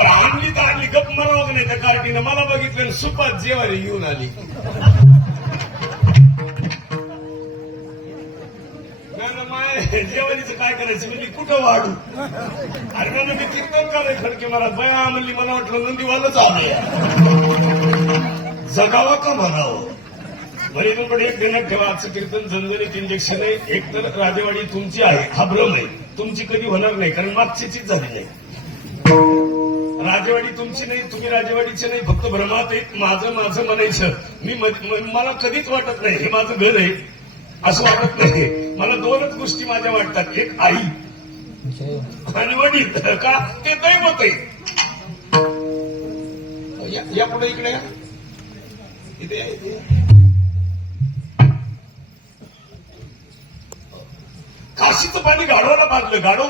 आणली तर आणली, गप मरावं का नाही त्या कार्टीनं. मला बघितलं सुपात जेवारी घेऊन आली. जेवणीचं काय करायचं म्हणजे कुठं वाढू. अरे म्हणून मी कीर्तन कराय खडके मला बया म्हणली. मला वाटलं नंदीवालच आलं जगावं का म्हणावं. बरे पण एक ध्यानात ठेवा, आजचं कीर्तन झणझणीत इंजेक्शन आहे. एक तर राजेवाडी तुमची आहे हा भ्रम आहे, तुमची कधी होणार नाही कारण मागचीच झाली नाही. राजेवाडी तुमची नाही, तुम्ही राजेवाडीचे नाही, फक्त भ्रमात एक माझं माझं म्हणायचं. मला कधीच वाटत नाही हे माझं घर आहे असं वाटत नाही. मला दोनच गोष्टी माझ्या वाटतात, एक आई आणि वडील. का ते दैवत आहे. या पुढे इकडे या. इथे काशीचं पाणी गाढवाला मारलं. गाढव